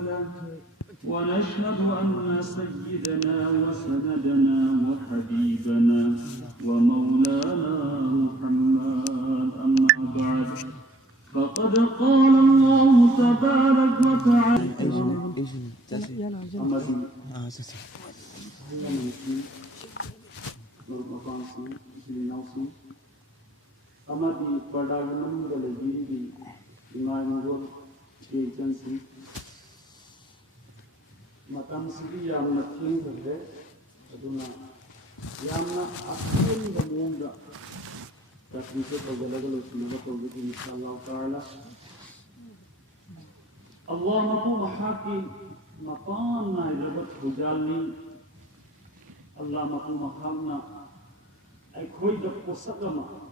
له ونشهد أن سيدنا وسندنا وحبيبنا ومولانا محمد أما بعد فقد قال الله تبارك وتعالى amadi padaga namga lebiri imango kejansi matam sidi yamna thengde aduna yamna akhir damunga takrise pagalagal sunna tawbi inshallah taala Allah maku mahaki mapana rabat hujalni Allah maku mahamna ai khoi da posagama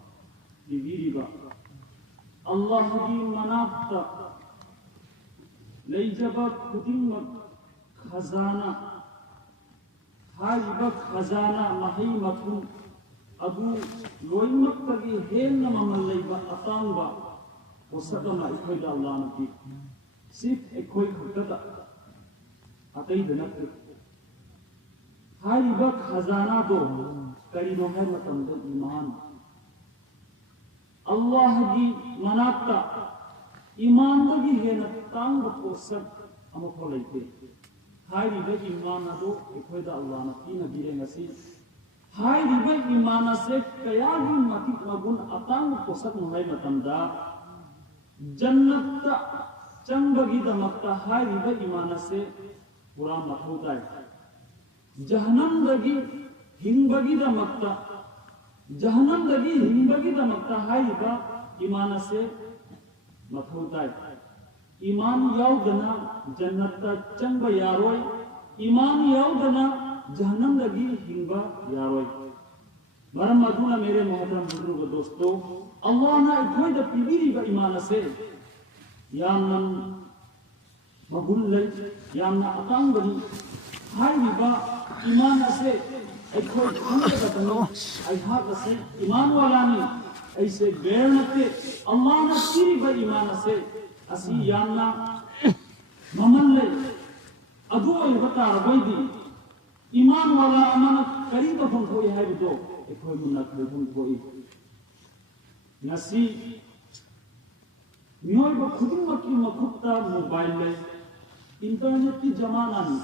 Dibiriba Allah di manafta Leijaba kudimmak khazana Hajibak khazana mahimatun Abu loimak tagi henna mamalaiba atangba Wasagama ikhoida Allah naki Sif ikhoi khukata Ataida nakri Hajibak khazana do Kari nohai matamda iman Allah di manakta iman lagi hena tang beposak amo kolite hai di bagi iman ado ekoida Allah na tina birengasi hai di bagi iman se kaya gi mati magun atang beposak mohai matamda jannat changbagi damakta hai di bagi iman se pura mathutai jahannam lagi hingbagi damakta Jahannam lagi himbagi da makta haiba iman se mathutai iman yaudana jannatta changba yaroi iman yaudana jahannam lagi himba yaroi maram maduna mere muhtaram buzurg dosto Allah na ikoi da pibiri ba iman se yamnan magullai yamna atang bari haiba iman se Ekor khamda katano ai hak se iman wala ni ai se bernate Allah na siri ba iman se asi yamna mamalle adu ai bata rabaidi iman wala amana kariba phon khoi hai bido ekoi munna phon khoi nasi mioi ba khudin makki makhutta mobile le internet ki zamana ni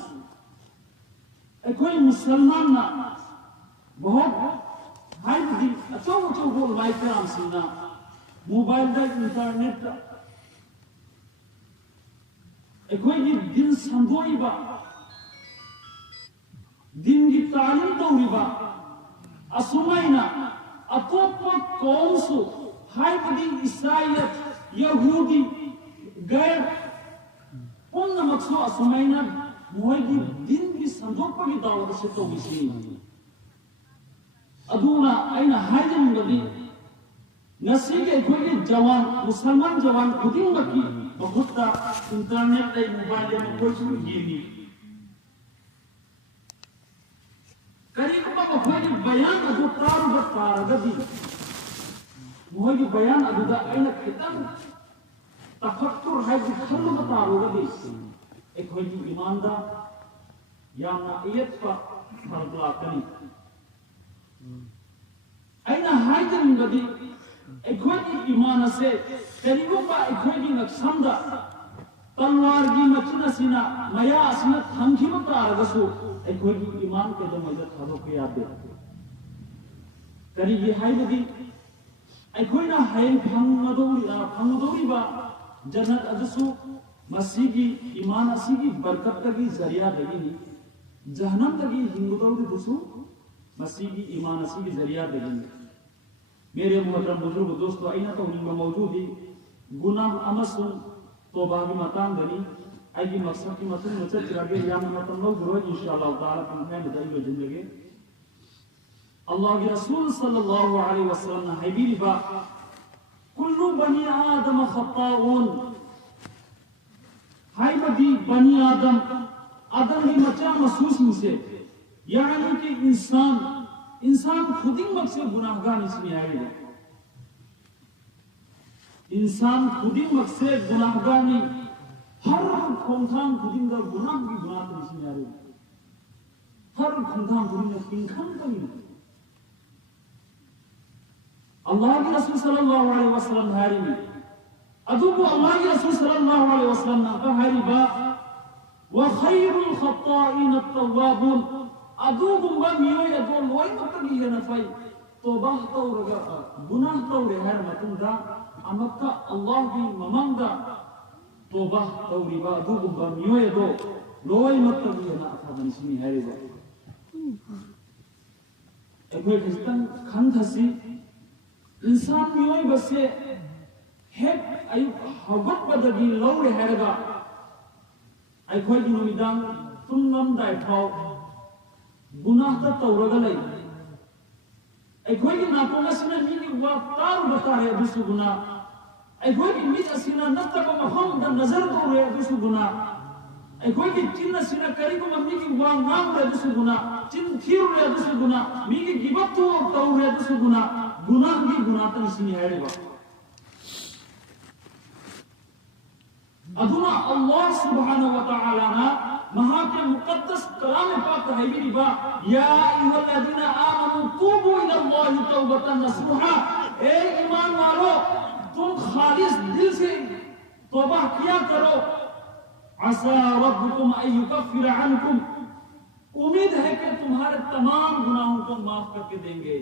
ekoi musalman na बहुत high दी अच्छा बोल mic पे आम सीना mobile दा internet दा एकोई ये दिन संदोई बा दिन की तालीम तो हुई बा असुमाइना अतोपा कौन सो हाई दी इसराइलियत यहूदी गैर उन मक्सो असुमाइना मोहगी दिन की संदोपा की दावत से तो मिसी aduna aina hajam gadi nasige khoi jawan musalman jawan khudin baki bahutta internet dai mobile me koi su gini kari ko ba khoi bayan adu taru batar gadi mohi bayan adu da aina khitam tafakkur haji khallu bataru gadi ek khoi iman da yamna ayat pa farla kani aina haijan gadi ekhoi iman se karibo ba ekhoi ngaksamda talwar gi machuna sina maya asna thamkhima taragasu ekhoi iman ke do maja thado ke yade kari gi haibadi ekhoi na hain phangadori ba jannat adusu masigi iman asigi barkat tagi zariya dagi jahannam tagi hingudori dusu मसीही ईमान असीही जरिया देंगे मेरे मुहतरम बुजुर्ग दोस्तों आइना तो उनमें मौजूद ही गुनाह अमसुन तौबा की मतांग बनी आइए मकसद की मतन में चल चला गया याम मतन लोग रोज इंशाअल्लाह ताला तुम है बताइए जिंदगी अल्लाह के रसूल सल्लल्लाहु अलैहि वसल्लम ने हबीब बा कुल्लु बनी आदम खताउन हाय बदी बनी आदम की मचा महसूस से यानी कि इंसान खुद ही मत से गुनाहगार इसमें आएगा इंसान खुद ही मत से गुनाहगार नहीं हर खोंथांग खुदिंग गुनाह की गुनाह तनिसिन यारे हर खोंथांग खुदिंग पिंखन तनि अल्लाह के रसूल सल्लल्लाहु अलैहि वसल्लम हारी अदुबु अल्लाह के रसूल सल्लल्लाहु अलैहि वसल्लम ना हारी बा व खैरुल खत्ताइन अत-तव्वाबून अदुबुंबा मियो यदो लोय मक्की है नफाई तौबा तौरगा गुनाह तौरे हर मतुंदा अमक्का अल्लाह की ममंगा तौबा तौरिबा अदुबुंबा मियो यदो लोय मक्की है ना अफादन सिनी हारीबा एकोय खिस्तान खंथसी इंसान मियोय बसे हेक अयु हगत बदगी लौरे हरगा अखोय नुमिदां तुमलम दाइफाव गुनाह ता तौरगा लै अखोय नाकोंग असिना मिनि वा तार बतारे दुसु गुना अखोय मित असिना नत्तबा महम दा नजर तौरे दुसु गुना अखोय चिन असिना करिगो मम्मी की वा नाम रे दुसु गुना चिन थिरु रे दुसु गुना मिनि गिबत तौरे दुसु गुना गुनाह की गुनाह तन सिनी हारेबा अदुना अल्लाह सुब्हानहु व तआला ना महा के मुकद्दस कलाम पाक है बा या अय्युहल्लज़ीना आमनू तूबू इलल्लाहि तौबतन नसूहा ए ईमान वालो तुम खालिस दिल से तौबा किया करो असा रब्बुकुम अन युकफ्फिर अन्कुम उम्मीद है कि तुम्हारे तमाम गुनाहों को माफ करके देंगे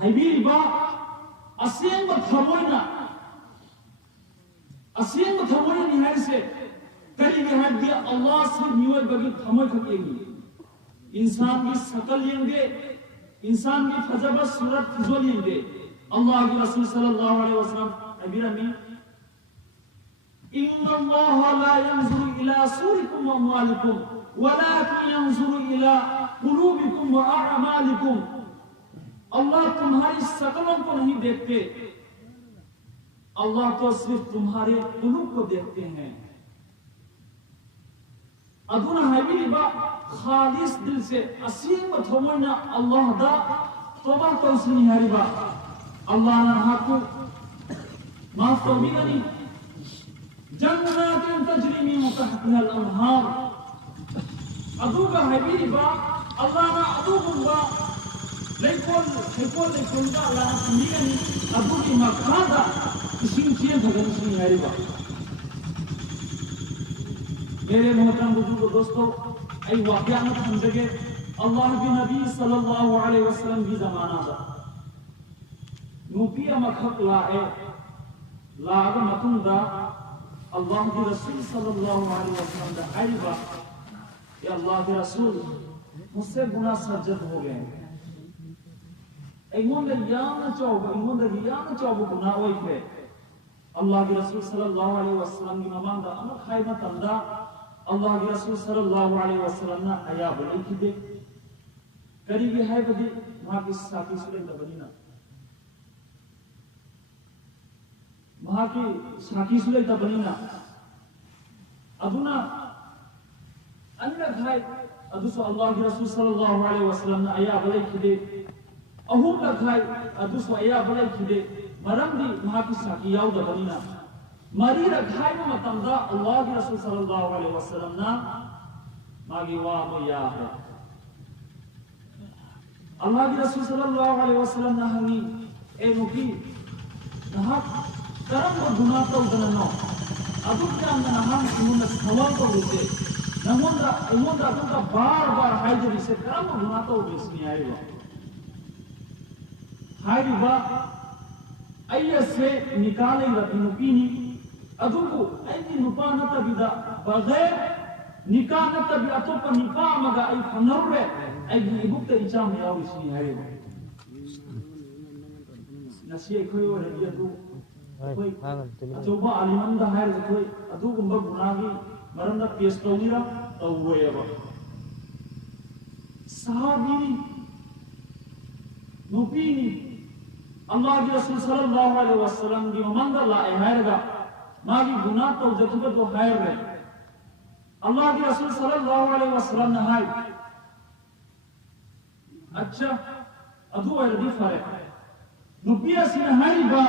हाइबी बा असेंग थमोइना असीम थमोय निहाय से कली निहाय दिया अल्लाह से निवय बगी थमोय खकेगी इंसान की शकल लेंगे इंसान की फजब सूरत फिजोल लेंगे अल्लाह के रसूल सल्लल्लाहु अलैहि वसल्लम अबीरा में इन्नल्लाह ला यंजुरु इला सूरिकुम व अमवालिकुम वलाकिन यंजुरु इला कुलूबिकुम व अअमालिकुम अल्लाह तुम्हारी शकलों को नहीं देखते अल्लाह तो सिर्फ तुम्हारे कुलूब को देखते हैं अदुना हाबिबा खालिस दिल से असीम थमोइना अल्लाह दा तौबा तौसिनी हरिबा अल्लाह ना हाकु माफ तो बिगनी जन्नातिन तजरी मिन तहतिहा अल-अनहार अदुगा हाबिबा अल्लाह ना अदुबा लेकोल दा अल्लाह बिगनी अदुगी मकादा इसी चीज भगन सिंह हरिबा मेरे मोहतरम बुजुर्ग दोस्तों आई वाकया में समझे अल्लाह के नबी सल्लल्लाहु अलैहि वसल्लम की जमाना दा नुपिया मखक लाए लाग मतुंदा अल्लाह के रसूल सल्लल्लाहु अलैहि वसल्लम दा हरिबा या अल्लाह के रसूल मुझसे गुनाह सज्जद हो गए एगोंदा याम चौब गुनाह होई थे अल्लाह के रसूल सल्लल्लाहु अलैहि वसल्लम की ममांगा अमर खाइमा तंदा अल्लाह के रसूल सल्लल्लाहु अलैहि वसल्लम ना आया बोले कि दे करीबी है बदी वहां की साकी सुले तबनीना वहां की साकी सुले तबनीना अदुना अन्य खाए अदुसो अल्लाह के रसूल सल्लल्लाहु अलैहि वसल्लम ना आया बोले कि दे अहूम का खाए अदुसो आया बोले कि दे मरमदी वहां की साकी याव दबनीना मरी रखाई में मतंदा अल्लाह के रसूल सल्लल्लाहु अलैहि वसल्लम ना मागी वाह या है अल्लाह के रसूल सल्लल्लाहु अलैहि वसल्लम ना हनी ए मुकी ना करम को गुनाह तो उदनो अदु क्या ना हम सुन सवाल को उसे नमोंदा तो बार बार हाय जरी से करम को गुनाह तो बेसनी आएगा हाय रिबा अय्य से निकाले रखनुपीनी अदुको ऐनी नुपाना तबिदा बगैर निकाना तबि अतोपा निका मगा ऐ फनौरे ऐगी इबुक्ता इचा में आओ इसनी हारेबा नसी कोई और यदु कोई अतोबा अलिमंदा हार कोई अदुगुंबा गुनागी मरंदा पेश तौनीरा तौवेबा सहाबीनी नुपीनी अल्लाह के रसूल सल्लल्लाहु अलैहि वसल्लम की ममंदा ला हैरगा मागी गुनाह तो जतुबा तो हैर रे अल्लाह के रसूल सल्लल्लाहु अलैहि वसल्लम ने हाय अच्छा अदु अलदी फरे नुपिया सिन हारिबा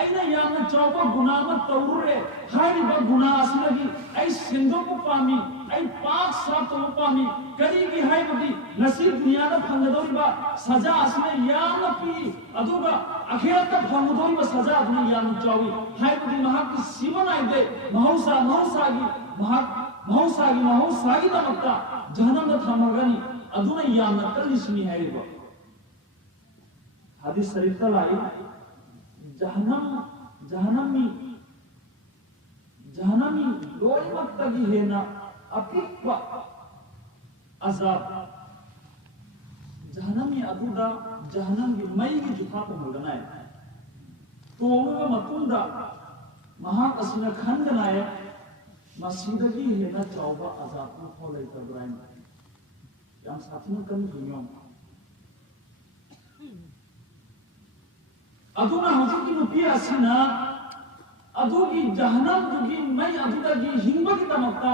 अइना यामना चौबा गुना में तौरे हारिबा गुना असलगी आई सिंधु को पामी आई पाक सात तो पामी करी की हाय बदी नसीब दुनिया दा फंगदोरिबा सजा असले यामना पी अदुगा अखिरत दा फंगदोरिबा सजा अदुना याम चौवी हाय बदी महा की सीवन आइदे महौसागी दमक्ता जहन्नम दा थमगनी अदुना यामना कलिसनी हारिबा hadis cerita lain jahanami loi mattagi hena apikwa azab jahanami aduda jahanam gi mai gi jutha ko mulganai to ma matunda maha asina khanganai masidagi hena chauba azab ko kholai tabrain yang sathina kan dunyam अदुना हुजुकी नुपी असिना अदुगी जहन्नम दुगी मैं अदुदागी हिंबगी तमक्ता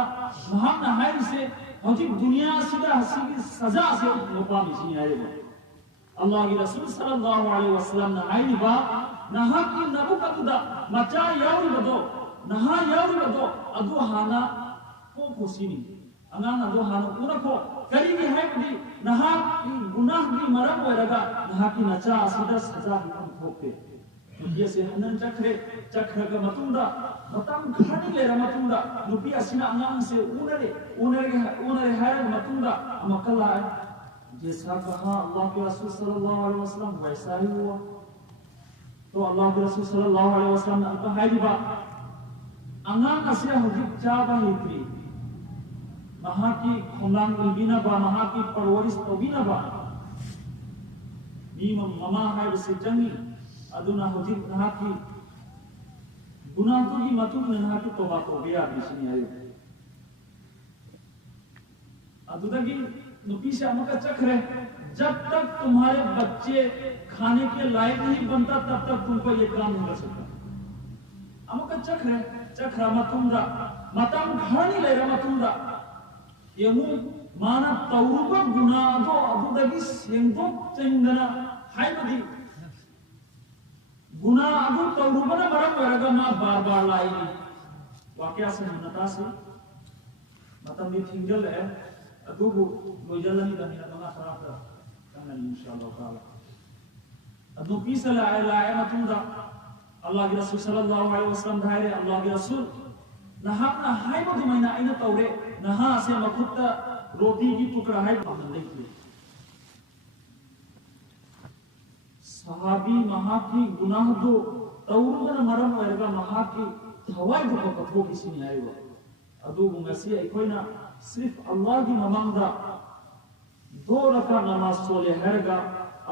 महाना हाय से हुजुक दुनिया सिदा हसीगी सजा से नोपा मिसी आएगा अल्लाह की रसूल सल्लल्लाहु अलैहि वसल्लम ने हाय बा नहा की नबु कदुदा मचा यावरी बदो नहा यावरी बदो अदु हाना को खुशिनी अंगान अदु हाना पूरा को करीगी हाय बदी नहा की गुनाह की मरम वरगा नहा की नचा सिदा सजा होते ये से हनन चक्र का मतुंदा मतम खानी ले रा मतुंदा नुपी असिना अंगांग से उनरे हाय मतुंदा मकला जैसा कहा अल्लाह के रसूल सल्लल्लाहु अलैहि वसल्लम वैसा ही हुआ तो अल्लाह के रसूल सल्लल्लाहु अलैहि वसल्लम ने कहा है बा अंगांग असिया हुजुक चाबा हित्री महा की खुलांग बिना बा महा की परवरिश तो बिना बा नीम ममा है से जंगी अदुना हुजिब नहा की गुनाह तो की मतुन नहा की तौबा तो बिया बिसनी आयो अदुदगी नुपी से अमका चक्र जब तक तुम्हारे बच्चे खाने के लायक नहीं बनता तब तक तुमको ये काम नहीं कर सकता अमका चक्र मतुंदा मतम घानी ले रा मतुंदा यमु माना तौरुबा गुनाह तो अदुदगी सेंदो चंगना हाइबदी गुना अदु तौरुबना मरम वरगा मा बार लाई वाक्या से नता से मतम भी थिंगल है अदु लोजलनी दनिया तमा खराब करना इंशाअल्लाह ताला अदु पीसल आया मतुंदा अल्लाह के रसूल सल्लल्लाहु अलैहि वसल्लम धारे अल्लाह के रसूल नहाना हाइबदी मैना आइना तौरे नहा से मखुत्ता रोटी की टुकड़ा है पावन लेके सहाबी महा की गुनाह दो तौरुगन मरम वरगा महा की थवाई दो कथो किसी नहीं आएगा अदु गुंगसी अखोइना सिर्फ अल्लाह की ममांगदा दो रका नमाज सोले हरगा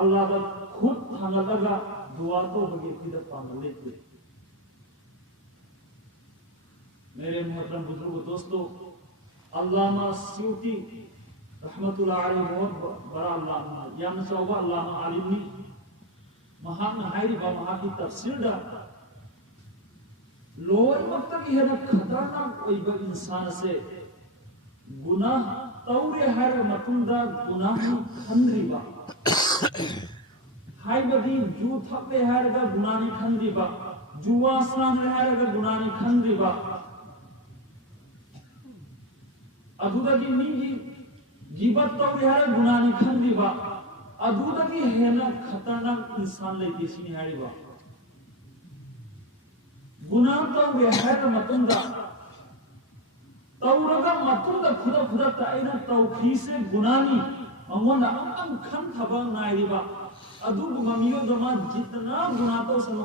अल्लाह दा खुद थांगलगा दुआ तो बगे फिर पावन लेके मेरे मोहतरम बुजुर्ग दोस्तों अल्लामा स्यूती रहमतुल्लाह अलैहि बहुत बड़ा अल्लामा याम सौबा अल्लामा आलिमी महान हाइरी बा महा की तफसीर दा लोई वक्त की है ना खतरनाक कोई बा इंसान से गुनाह तौरे हर मतुंदा गुनाह खंदरी बा हाय बदी जू थपे हर गा गुनानी खंदरी बा जुआ सान हर गा गुनानी खंदरी बा अदुदगी मीगी जीवत तौरे हर गुनानी खंदरी बा अदुदगी हेना खतरनाक इंसान ले किसी हारी बा गुनाह तो बेहद मतुंदा तौरगा मतुंदा खुदा ताइना तौखी से गुनानी मंगोना अम खन थबा नाइरी बा अदुग ममियो दमा जितना गुनाह तो सनो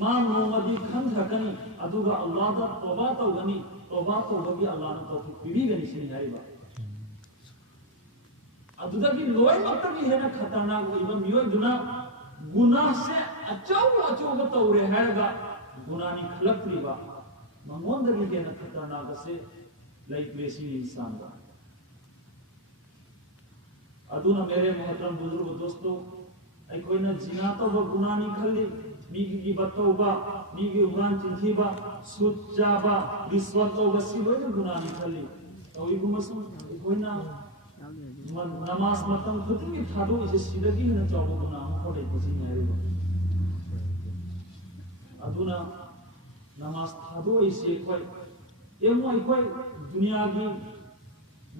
मा मोमदी खन थकनी अदुगा अल्लाह दा तौबा तो गनी तौबा तो बगी अल्लाह ने तौफीक पीड़ी गनी से हारी बा अदुदगी लोई मतगी है ना खतरनाक वो मियो जुना गुनाह से अचौ बतौरे हैगा गुनानी खलक रिबा मंगोंदगी के ना खतरनाक से लाइक बेसी इंसान बा अदुना मेरे मोहतरम बुजुर्ग दोस्तों आई कोई ना जिना तो वो गुनानी खली मीगी की बतौबा मीगी उगान चिंथीबा सुचाबा रिश्वत तो बसी वो गुनानी खली तो ये गुमसु कोई ना नमाज मतम खुद की थादो इसे सिदगी न चाहो गुनाह को दे कुछ नहीं है अदुना नमाज थादो इसे कोई एमो कोई दुनिया की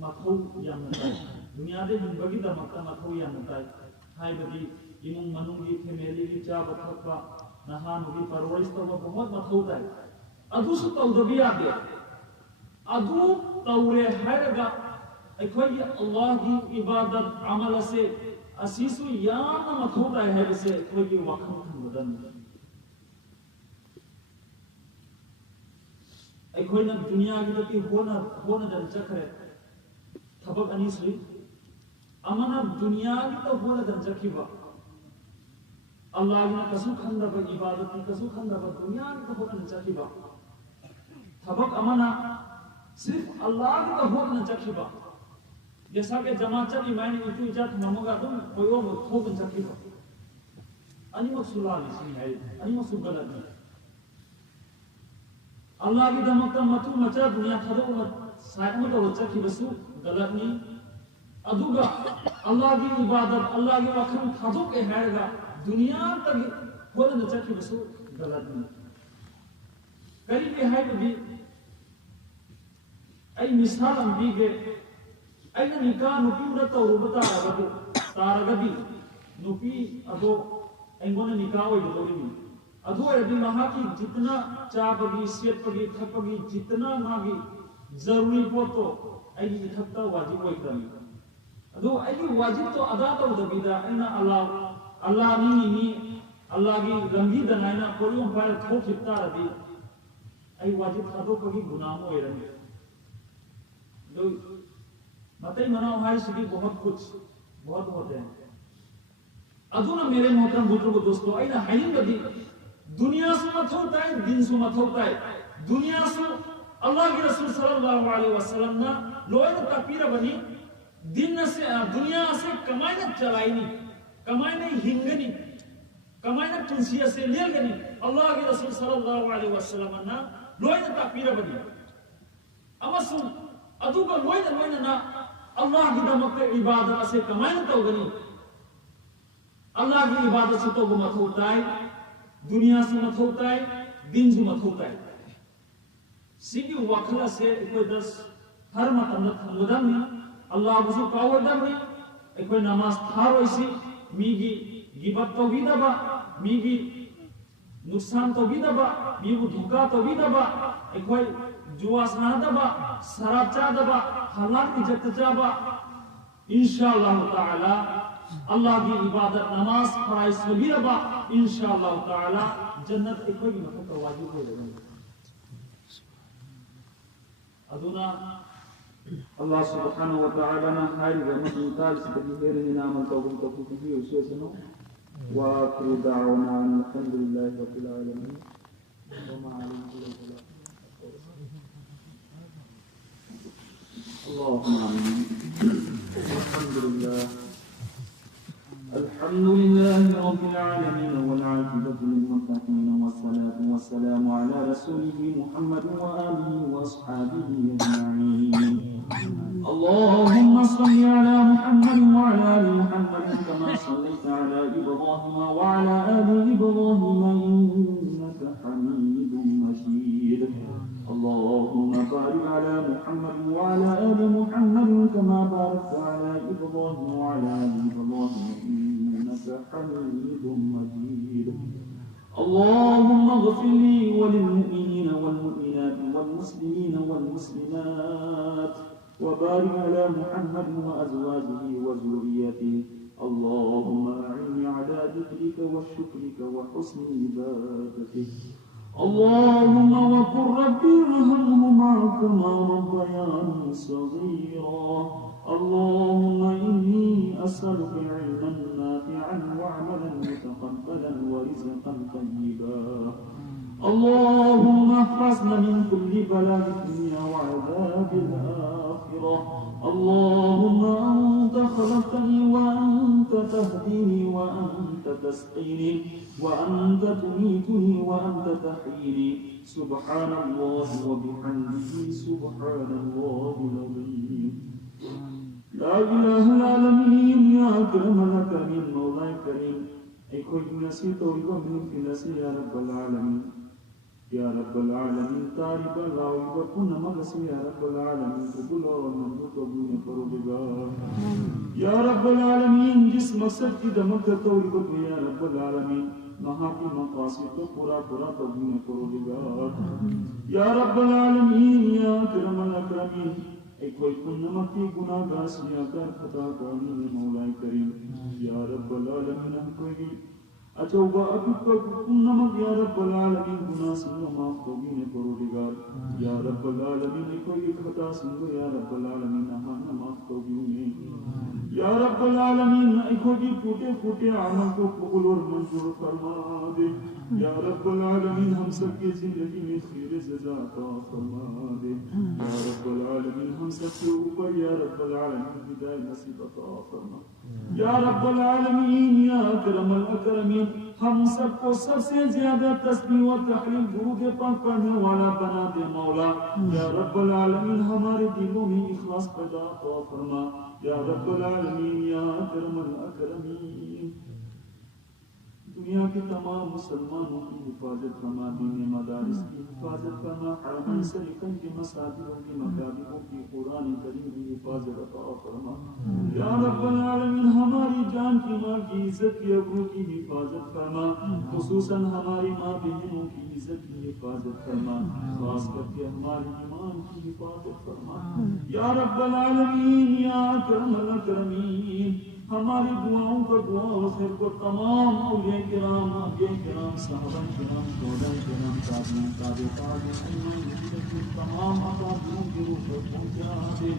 मथौ यामताय दुनिया दे हिंबगी दमकता मथौ यामताय हाइबदी इमुंग मनुंगी फैमिली की चाब थप्पा नहानुगी परवरिश तो बहुत मथौ ताय अदुसु तौदबी आदे अदु तौरे हायरगा अखोई अल्लाह की इबादत अमल से असीसु याम मथौ ताय है से अखोई वखम खमदन अखोई न दुनिया की तती होना दन चखरे थबक अनिसुई अमना दुनिया की तो होना दन चखिबा अल्लाह की कसु खंदब इबादत की कसु खंदब दुनिया की तो होना दन चखिबा थबक अमना सिर्फ अल्लाह की तो होना चखिबा जैसा कि जमाचा की मायने इतु इजात नमगा तुम कोयो थोक चखिबा अनिमो सुलाली सी है अनिमो सुगलत है अल्लाह की दमकता मथु मचा दुनिया थदो साइड में तो चखिबसु गलत नहीं अदुगा अल्लाह की इबादत अल्लाह की वखम थादो के हैगा दुनिया तक होने न चखी बसु गलत नहीं करी के है भी आई मिसाल अंबी के आई न निका नुपी उड़ा तो रुबता रगदु तारगदी नुपी अदो एंगोने निका होई दोरी अदो अभी महा की जितना चाबगी सेपगी थपगी जितना मागी जरूरी पोतो आई इथक्ता वाजिब होई करनी अदो आई वाजिब तो अदा तो दबीदा इना अल्लाह नी अल्लाह की गंगी दनाइना कोरियों पर थो खिता रदी आई वाजिब थादो पगी गुनाह होई रही दो मतई मनाओ है सिटी बहुत होते हैं अदुना मेरे मोहतरम बुजुर्ग दोस्तों आई ना हाइन बदी दुनिया से मत होता है दिन से मत होता है दुनिया से अल्लाह के रसूल सल्लल्लाहु अलैहि वसल्लम ना लोग तकबीर बनी दिन से दुनिया से कमाई चलाई नहीं कमाई हिंगनी कमाई तुलसिया से लेल गनी अल्लाह के रसूल सल्लल्लाहु अलैहि वसल्लम ना लोग तकबीर बनी अमसु अदुगा लोग ना अल्लाह की दमक इबादत से कमाई तो गनी अल्लाह की इबादत से तो मत होता है दुनिया से मत होता है दिन से मत होता है सिगी वखला से कोई दस हर मतलब थंगदम अल्लाह बुसु कावदम कोई नमाज थारो इसी मीगी गिबत तो भी दबा मीगी नुकसान तो भी दबा मीगु धोखा तो भी दबा कोई जुआ सना दबा शराब चा दबा हलाल की जत चाबा इंशाअल्लाह ताला अल्लाह की इबादत नमाज पढ़ाई सभी दबा इंशाअल्लाह ताला जन्नत कोई मतलब वाजिब हो जाएगा अदुना Allah subhanahu wa ta'ala na hari wa mutal sebagai heri nama tauhid tauhid usia seno wa akhiru da'wana alhamdulillahi rabbil alamin wa ma'alim Allahumma amin alhamdulillah alhamdulillahi rabbil alamin wal 'aqibatu lil muttaqin wassalatu wassalamu ala rasulih Muhammad wa alihi wa ashabihi ajma'in اللهم صل على محمد وعلى آل محمد كما صليت على إبراهيم وعلى آل إبراهيم إنك حميد مجيد اللهم بارك على محمد وعلى آل محمد كما باركت على إبراهيم وعلى آل إبراهيم إنك حميد مجيد اللهم اغفر لي وللمؤمنين والمؤمنات والمسلمين والمسلمات وبارك على محمد وأزواجه وذريته اللهم أعني على ذكرك وشكرك وحسن عبادتك اللهم وقل رب ارحمهما كما ربياني صغيرا اللهم إني أسألك علما نافعا وعملا متقبلا ورزقا طيبا اللهم احفظنا من كل بلاء الدنيا وعذاب الآخرة اللهم أنت خلقتني وأنت تهديني وأنت تسقيني وأنت تميتني وأنت تحييني سبحان الله وبحمده سبحان الله العظيم لا إله إلا العالمين يا أكرم الأكرمين مولاي الكريم أي كل نسيت ويقوم في نسي يا رب العالمين Ya Rabbal Alamin, Tariba Rawi Bakuna Magasi, Ya Rabbal Alamin, Kubula Mandukabu Parodigar. Ya Rabbal Alamin, जिस मकसद की दमक करता हुई बक या रब्बल आलमीन वहाँ की मकासद को पूरा पूरा कबूल करोगे या रब्बल आलमीन या करमल अकरमीन एक कोई पुण्यमती गुनाहगार सियाकार खता कामी मौलाए करीम या रब्बल आलमीन हम कोई अचौबा अभी तक पुण्यमत या रब्बल आलमीन गुनाह सिंह माफ कबूल करोगे या रब्बल आलमीन कोई खता सिंह या रब्बल आलमीन हमारा माफ कबूल या रब्बल आलमीन इखोजी फूटे फूटे अमल को कबूल और मंजूर फरमा दे या रब्बल आलमीन हम सब की जिंदगी में खैर जज़ा अता फरमा दे या रब्बल आलमीन हम सब के ऊपर या रब्बल आलमीन हिदायत नसीब अता फरमा या रब्बल आलमीन या अकरमल अकरमीन हम सबको सबसे ज्यादा तस्बीह और तहलील दुरूद पाक पढ़ने वाला बना दे मौला या रब्बल आलमीन हमारे दिलों में इखलास पैदा फरमा या रब्बल आलमीन या अकरमल अकरमीन दुनिया के तमाम मुसलमानों की हिफाजत फरमा दीन मदारिस की हिफाजत फरमा हरमैन शरीफैन के मसाजिदों की मकाबिरों की कुरान करीम की हिफाजत अता फरमा या रब्बल आलमीन हमारी जान की माँ की इज्जत की अबरू की हिफाजत फरमा खुसूसन हमारी माँ बहनों की इज्जत की हिफाजत फरमा खास करके हमारी ईमान की हिफाजत फरमा या रब्बल आलमीन या अकरमल अकरमीन हमारी दुआओं का दुआ और खैर को तमाम औलिया किराम अम्बिया किराम सहाबा किराम शोहदा किराम ताबिईन ताबिईन तमाम अकाबिरों के रूप में पहुंचा दे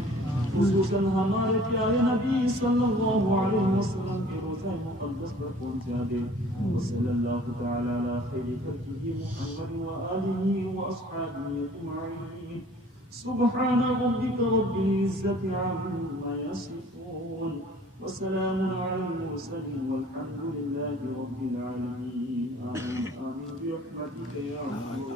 खुसूसन हमारे प्यारे नबी सल्लल्लाहु अलैहि वसल्लम के रोज़ा मुक़द्दस पर पहुंचा दे वसल्लल्लाहु तआला अला खैरि खल्क़िही मुहम्मद व आलिही व अस्हाबिही अजमईन सुब्हान रब्बिका रब्बिल इज्जति अम्मा यसिफून وسلام على المرسلين والحمد لله رب العالمين آمين آمين برحمتك يا رب